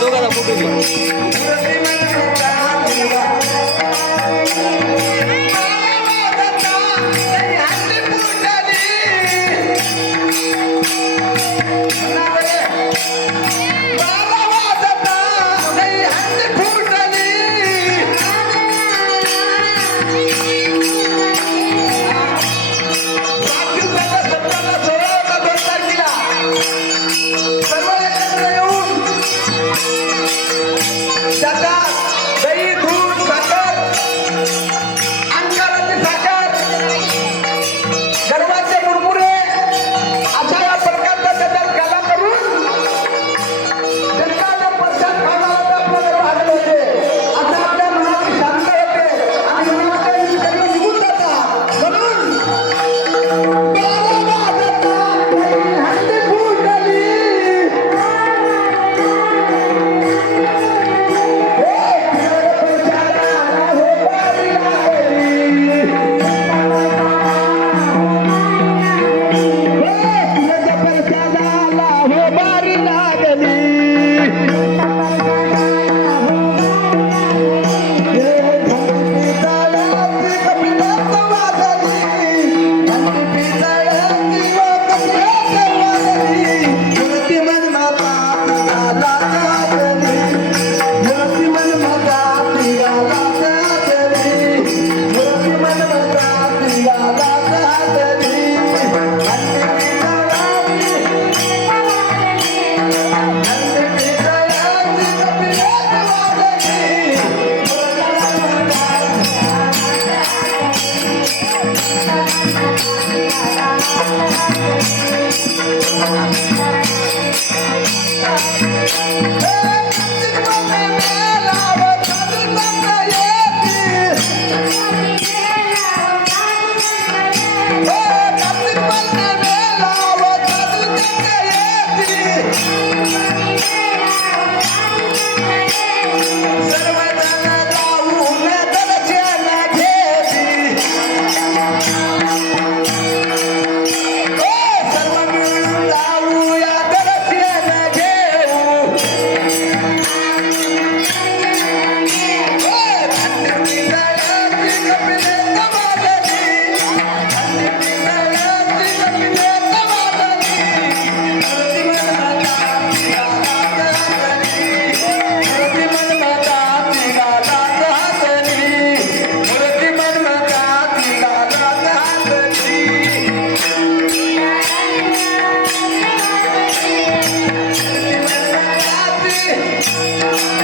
दोघाला Yeah. Shiva